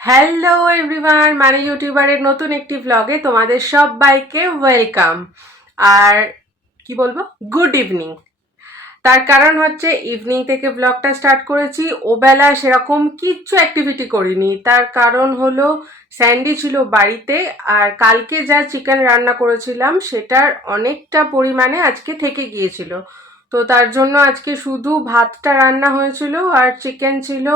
Hello everyone, মানে ইউটিউবারের নতুন একটি ব্লগে তোমাদের সবাইকে ওয়েলকাম। আর কি বলবো, গুড ইভিনিং। তার কারণ হচ্ছে ইভিনিং থেকে ব্লগটা স্টার্ট করেছি, ওবেলা সেরকম কিচ্ছু অ্যাক্টিভিটি করিনি। তার কারণ হলো স্যান্ডি ছিল বাড়িতে, আর কালকে যা চিকেন রান্না করেছিলাম সেটার অনেকটা পরিমাণে আজকে থেকে গিয়েছিল। তো তার জন্য আজকে শুধু ভাতটা রান্না হয়েছিল আর চিকেন ছিল,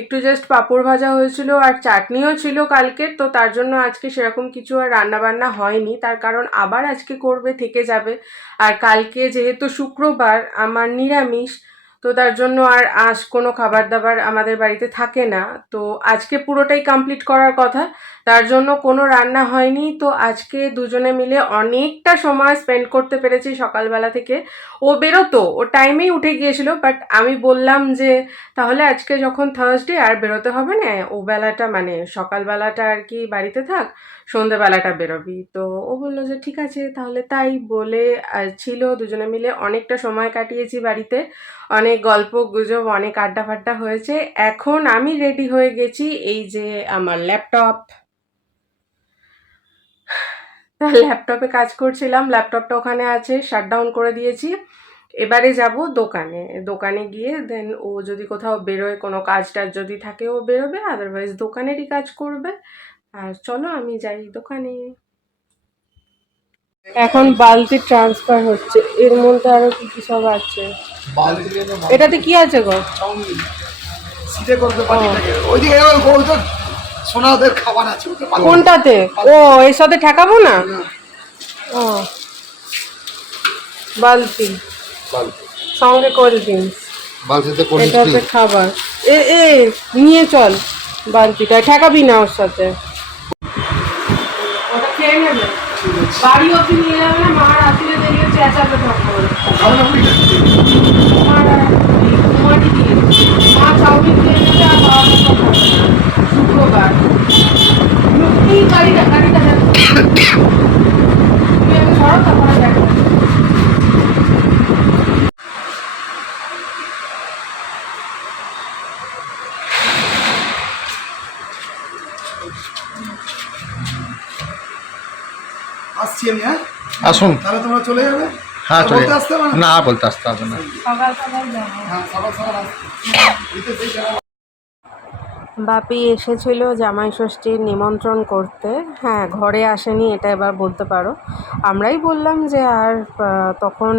একটু জাস্ট পাঁপড় ভাজা হয়েছিল আর চাটনিও ছিল কালকের। তো তার জন্য আজকে সেরকম কিছু আর রান্না বান্না হয়নি, তার কারণ আবার আজকে করবে, থেকে যাবে। আর কালকে যেহেতু শুক্রবার আমার নিরামিষ, তো তার জন্য আর কোনো খাবার দাবার আমাদের বাড়িতে থাকে না। তো আজকে পুরোটাই কমপ্লিট করার কথা, তার জন্য কোনো রান্না হয়নি। তো আজকে দুজনে মিলে অনেকটা সময় স্পেন্ড করতে পেরেছি সকালবেলা থেকে। ও বেরোতো, ও টাইমেই উঠে গিয়েছিল, বাট আমি বললাম যে তাহলে আজকে যখন থার্সডে আর বেরোতে হবে না, ও বেলাটা মানে সকালবেলাটা আর কি বাড়িতে থাক, সন্ধেবেলাটা বেরোবি। তো ও বললো যে ঠিক আছে তাহলে তাই বলে ছিল। দুজনে মিলে অনেকটা সময় কাটিয়েছি বাড়িতে, অনেক গল্প গুজব, অনেক আড্ডা ফাড্ডা হয়েছে। এখন আমি রেডি হয়ে গেছি, এই যে আমার ল্যাপটপ, ল্যাপটপে কাজ করছিলাম, ল্যাপটপটা ওখানে আছে, শাটডাউন করে দিয়েছি। এবারে যাব দোকানে, দোকানে গিয়ে দেন ও যদি কোথাও বেরোয়, কোনো কাজ টাজ যদি থাকে ও বেরোবে, আদারওয়াইজ দোকানেরই কাজ করবে। আর চলো আমি যাই দোকানে। এখন বালতি ট্রান্সফার হচ্ছে, এর মধ্যে আরো কি কি সব আছে। এটাতে কি আছে গো? কোনটাতে? ও এর সাথে ঠেকাবো না। ও বালতি, সঙ্গে কোল্ড ড্রিঙ্কস, এটাতে খাবার। এ এ নিয়ে চল, বালতিটা ঠেকাবি না ওর সাথে, ওটা খেয়ে নেবে। বাড়ি অব্দি নিয়ে যাবে না, মা রাত্রিরে দেখলে চেঁচাতে থাকবে। মাটি দিয়ে মা চাউমিন খেয়ে নেবে আর বাবা শুক্রবার এই গাড়িটা গাড়িটা তুমি আগে সরো, তারপরে দেখো। আসছি আমি, হ্যাঁ আসুন। তাহলে তোমরা চলে যাবে? হ্যাঁ চলে বলতে আসতে হবে না, বলতে আসতে হবে না। সকাল সকাল যাবো। হ্যাঁ সকাল সকাল আসতে। বাপি এসেছিল জামাই ষষ্ঠীর নিমন্ত্রণ করতে। হ্যাঁ, ঘরে আসেনি, এটা এবার বলতে পারো। আমরাই বললাম যে আর তখন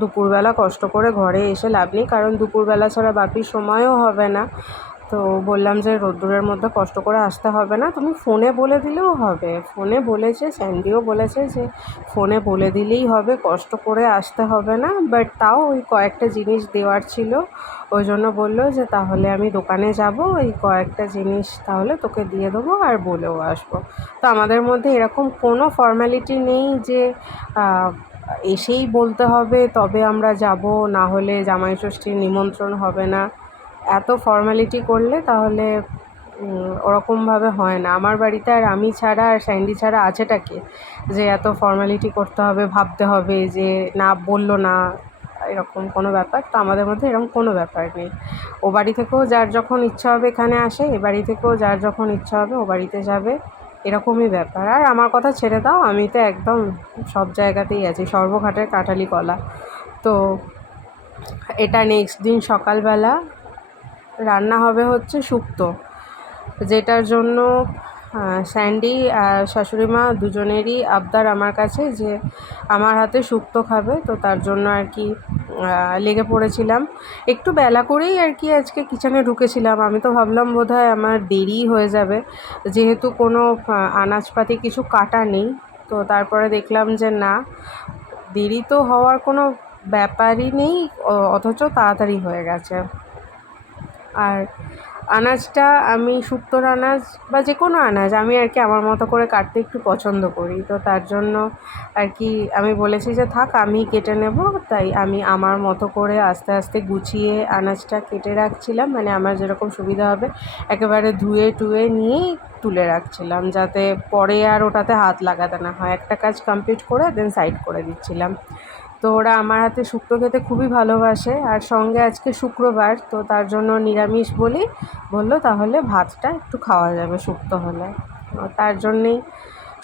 দুপুরবেলা কষ্ট করে ঘরে এসে লাভ নেই, কারণ দুপুরবেলা ছাড়া বাপির সময়ও হবে না। তো বললাম যে রোদ্দুরের মধ্যে কষ্ট করে আসতে হবে না, তুমি ফোনে বলে দিলেও হবে। ফোনে বলেছে, স্যান্ডিও বলেছে যে ফোনে বলে দিলেই হবে, কষ্ট করে আসতে হবে না। বাট তাও ওই কয়েকটা জিনিস দেওয়ার ছিল, ওই জন্য বললো যে তাহলে আমি দোকানে যাব, এই কয়েকটা জিনিস তাহলে তোকে দিয়ে দেবো আর বলেও আসবো। তো আমাদের মধ্যে এরকম কোনো ফর্ম্যালিটি নেই যে এসেই বলতে হবে তবে আমরা যাব, না হলে জামাই ষষ্ঠীর নিমন্ত্রণ হবে না। এত ফর্ম্যালিটি করলে তাহলে ওরকমভাবে হয় না আমার বাড়িতে। আর আমি ছাড়া আর স্যান্ডি ছাড়া আছেটা কে যে এত ফর্ম্যালিটি করতে হবে, ভাবতে হবে যে না বললো না, এরকম কোনো ব্যাপার। তো আমাদের মধ্যে এরকম কোনো ব্যাপার নেই। ও বাড়ি থেকেও যার যখন ইচ্ছা হবে এখানে আসে, এ বাড়ি থেকেও যার যখন ইচ্ছা হবে ও বাড়িতে যাবে, এরকমই ব্যাপার। আর আমার কথা ছেড়ে দাও, আমি তো একদম সব জায়গাতেই আছি, সর্বঘাটের কাঁঠালি কলা। তো এটা নেক্সট দিন সকালবেলা রান্না হবে হচ্ছে শুক্তো, যেটার জন্য স্যান্ডি আর শাশুড়ি মা দুজনেরই আবদার আমার কাছে যে আমার হাতে শুক্তো খাবে। তো তার জন্য আর কি লেগে পড়েছিলাম। একটু বেলা করেই আর কি আজকে কিচেনে ঢুকেছিলাম। আমি তো ভাবলাম বোধহয় আমার দেরি হয়ে যাবে, যেহেতু কোনো আনাজপাতি কিছু কাটা নেই। তো তারপরে দেখলাম যে না, দেরি তো হওয়ার কোনো ব্যাপারই নেই, অথচ তাড়াতাড়ি হয়ে গেছে। আর আনাজটা আমি শুক্তোর আনাজ বা যে কোনো আনাজ আমি আর কি আমার মতো করে কাটতে একটু পছন্দ করি। তো তার জন্য আর কি আমি বলেছি যে থাক আমি কেটে নেব। তাই আমি আমার মতো করে আস্তে আস্তে গুছিয়ে আনাজটা কেটে রাখছিলাম, মানে আমার যেরকম সুবিধা হবে একেবারে ধুয়ে টুয়ে নিয়েই তুলে রাখছিলাম, যাতে পরে আর ওটাতে হাত লাগাতে না হয়। একটা কাজ কমপ্লিট করে দেন সাইড করে দিচ্ছিলাম। তো ওরা আমার হাতে শুক্তো খেতে খুবই ভালোবাসে, আর সঙ্গে আজকে শুক্রবার, তো তার জন্য নিরামিষ বলেই বললো তাহলে ভাতটা একটু খাওয়া যাবে শুক্তো হলে। তার জন্যেই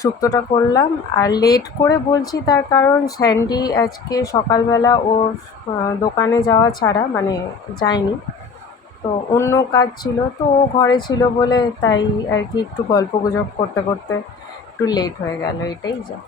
শুক্তোটা করলাম। আর লেট করে বলছি তার কারণ স্যান্ডি আজকে সকালবেলা ওর দোকানে যাওয়া ছাড়া মানে যায়নি, তো অন্য কাজ ছিল, তো ও ঘরে ছিল বলে তাই আর কি একটু গল্পগুজব করতে করতে একটু লেট হয়ে গেল, এটাই যা।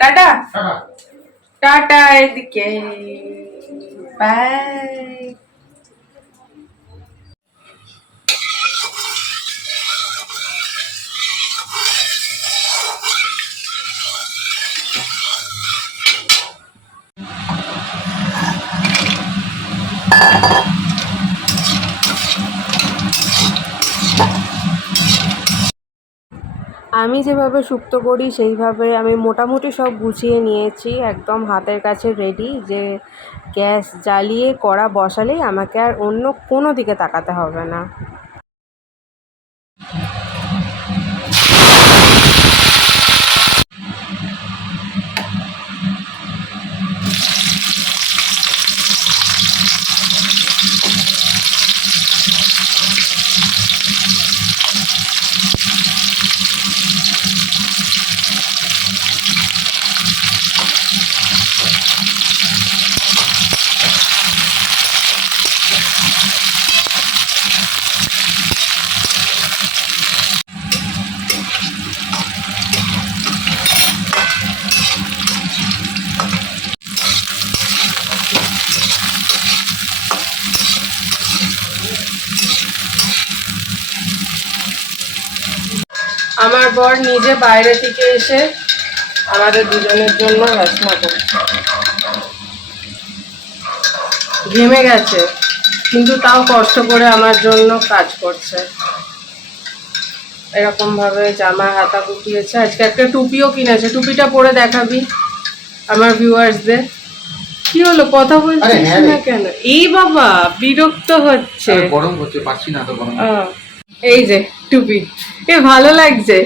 Tata tata. টাটা, এদিকে বাই। আমি যেভাবে শুক্তো করি সেইভাবে আমি মোটামুটি সব গুছিয়ে নিয়েছি, একদম হাতের কাছে রেডি, যে গ্যাস জ্বালিয়ে কড়া বসালেই আমাকে আর অন্য কোনো দিকে তাকাতে হবে না। আমার বর নিজে বাইরে থেকে এসে আমাদের দুজনের জন্য রাজমা করছে, ঘেমে গেছে কিন্তু তাও কষ্ট করে আমার জন্য কাজ করছে। এরকম ভাবে জামা হাতা গুটিয়েছে, আজকে একটা টুপিও কিনেছে, টুপিটা পরে দেখাবি আমার ভিউয়ার্সদের। কি হলো, কথা বলছিস না কেন? এই বাবা বিরক্ত হচ্ছে, গরম হচ্ছে, পাচ্ছি না তো গরম। এই যে টুপি, এ ভালো লাগছে।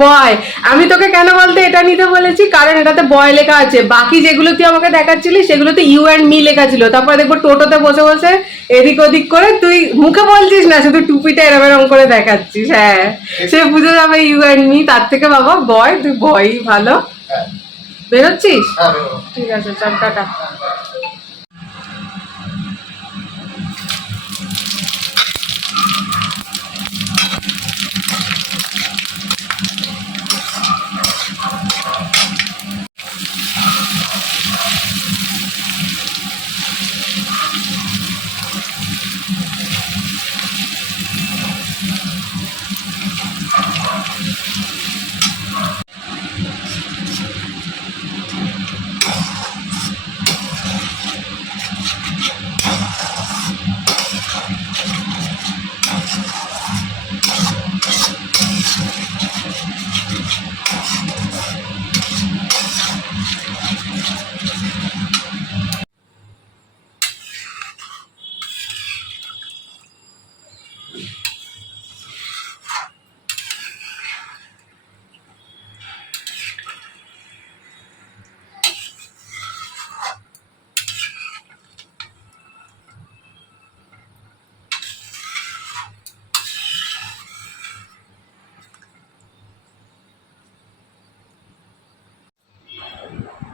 বয়, আমি তোকে কেন বলতে এটা নিতে বলেছি, কারণ এটাতে বয় লেখা আছে। বাকি যেগুলো তুই আমাকে দেখাচ্ছিলি সেগুলোতে ইউ অ্যান্ড মি লেখা ছিল। তারপরে দেখবো টোটোতে বসে বসে এদিক ওদিক করে তুই মুখে বলছিস না, শুধু টুপিটা এরম এরম করে দেখাচ্ছিস। হ্যাঁ, সে বুঝে যাবে ইউ অ্যান্ড মি। তার থেকে বাবা বয়, তুই বয়ই ভালো। বেরোচ্ছিস? ঠিক আছে, চল টাটা।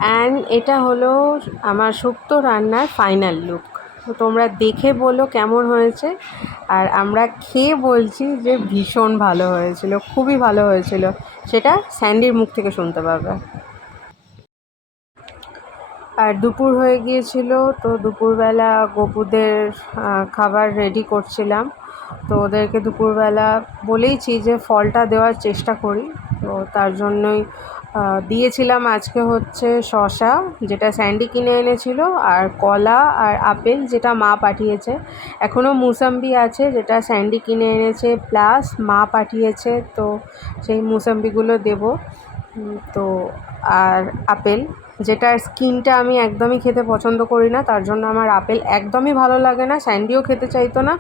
অ্যান্ড এটা হলো আমার শুক্তো রান্নার ফাইনাল লুক। তো তোমরা দেখে বলো কেমন হয়েছে, আর আমরা খেয়ে বলছি যে ভীষণ ভালো হয়েছিল, খুবই ভালো হয়েছিল। সেটা স্যান্ডির মুখ থেকে শুনতে পাবে। আর দুপুর হয়ে গিয়েছিল, তো দুপুরবেলা গপুদের খাবার রেডি করছিলাম। তো ওদেরকে দুপুরবেলা বলেইছি যে ফলটা দেওয়ার চেষ্টা করি, তো তার জন্যই দিয়েছিলাম আজকে হচ্ছে শসা, যেটা স্যান্ডি কিনে এনেছিল, আর কলা আর আপেল যেটা মা পাঠিয়েছে। এখনও মুসাম্বি আছে যেটা স্যান্ডি কিনে এনেছে প্লাস মা পাঠিয়েছে, তো সেই মুসাম্বিগুলো দেবো। তো আর আপেল, যেটার স্কিনটা আমি একদমই খেতে পছন্দ করি না, তার জন্য আমার আপেল একদমই ভালো লাগে না, স্যান্ডিও খেতে চাইতো না।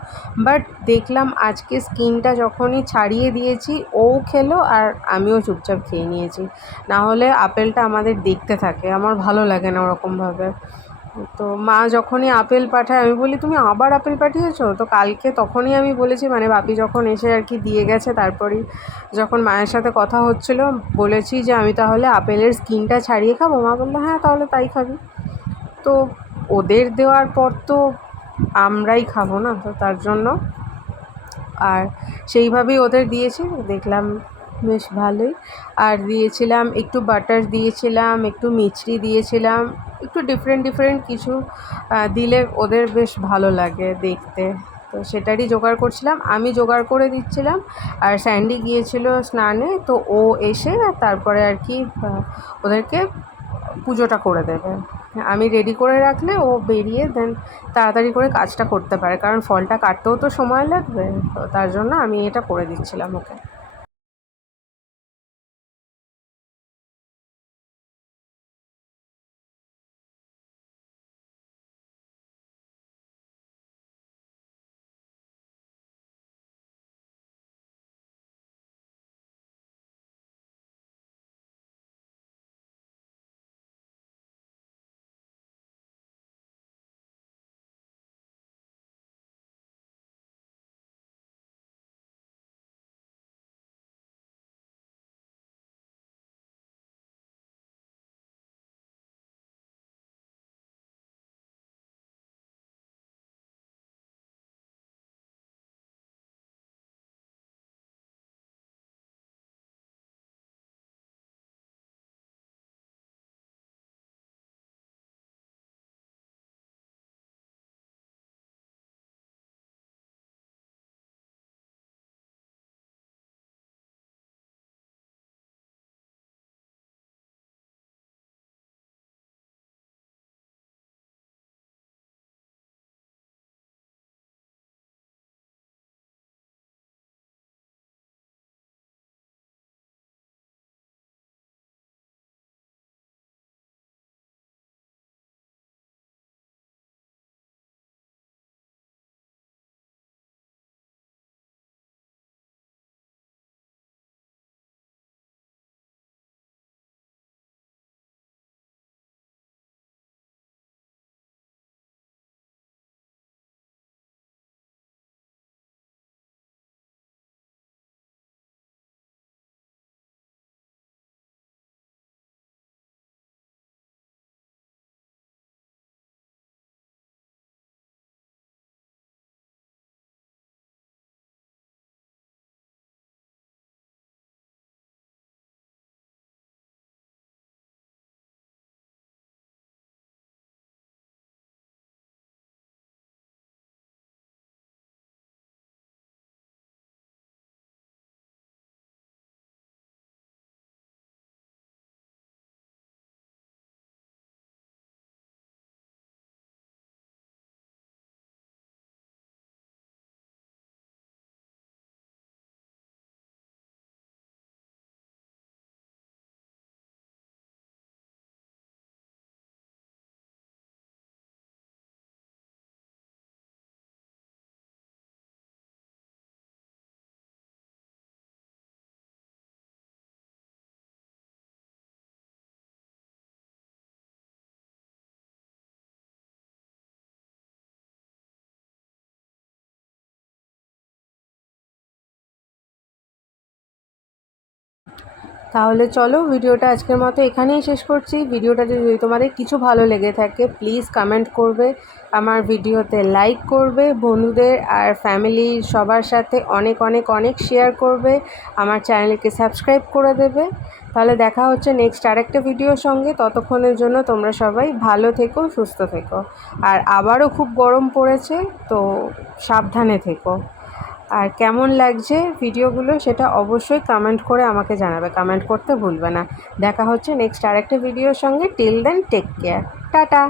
বাট দেখলাম আজকে স্কিনটা যখনই ছাড়িয়ে দিয়েছি, ও খেলো আর আমিও চুপচাপ খেয়ে নিয়েছি। না হলে আপেলটা আমাদের দেখতে থাকে, আমার ভালো লাগে না ওরকমভাবে। তো মা যখনই আপেল পাঠায় আমি বলি তুমি আবার আপেল পাঠিয়েছো? তো কালকে তখনই আমি বলেছি, মানে বাপি যখন এসে আর কি দিয়ে গেছে, তারপরেই যখন মায়ের সাথে কথা হচ্ছিল বলেছি যে আমি তাহলে আপেলের স্কিনটা ছাড়িয়ে খাবো। মা বললো হ্যাঁ তাহলে তাই খাবি। তো ওদের দেওয়ার পর তো আমরাই খাবো না, তো তার জন্য আর সেইভাবেই ওদের দিয়েছি। দেখলাম বেশ ভালোই। আর দিয়েছিলাম একটু বাটার দিয়েছিলাম, একটু মিছরি দিয়েছিলাম, একটু ডিফারেন্ট ডিফারেন্ট কিছু দিলে ওদের বেশ ভালো লাগে দেখতে। তো সেটারই জোগাড় করছিলাম, আমি জোগাড় করে দিচ্ছিলাম। আর স্যান্ডি গিয়েছিল স্নানে, তো ও এসে তারপরে আর কি ওদেরকে পুজোটা করে দেবে। আমি রেডি করে রাখলে ও বেরিয়ে দেন তাড়াতাড়ি করে কাজটা করতে পারে, কারণ ফলটা কাটতেও তো সময় লাগবে। তো তার জন্য আমি এটা করে দিচ্ছিলাম ওকে। তাহলে চলো, ভিডিওটা আজকের মতো এখানেই শেষ করছি। ভিডিওটা যদি তোমাদের কিছু ভালো লেগে থাকে প্লিজ কমেন্ট করবে, আমার ভিডিওতে লাইক করবে, বন্ধুদের আর ফ্যামিলির সবার সাথে অনেক অনেক অনেক শেয়ার করবে, আমার চ্যানেলকে সাবস্ক্রাইব করে দেবে। তাহলে দেখা হচ্ছে নেক্সট আরেকটা ভিডিওর সঙ্গে। ততক্ষণের জন্য তোমরা সবাই ভালো থেকো, সুস্থ থেকো। আর আবারও খুব গরম পড়েছে, তো সাবধানে থেকো। আর কেমন লাগছে ভিডিওগুলো সেটা অবশ্যই কমেন্ট করে আমাকে জানাবে, কমেন্ট করতে ভুলবে না। দেখা হচ্ছে নেক্সট আরেকটা ভিডিওর সঙ্গে। Till then take care, tata.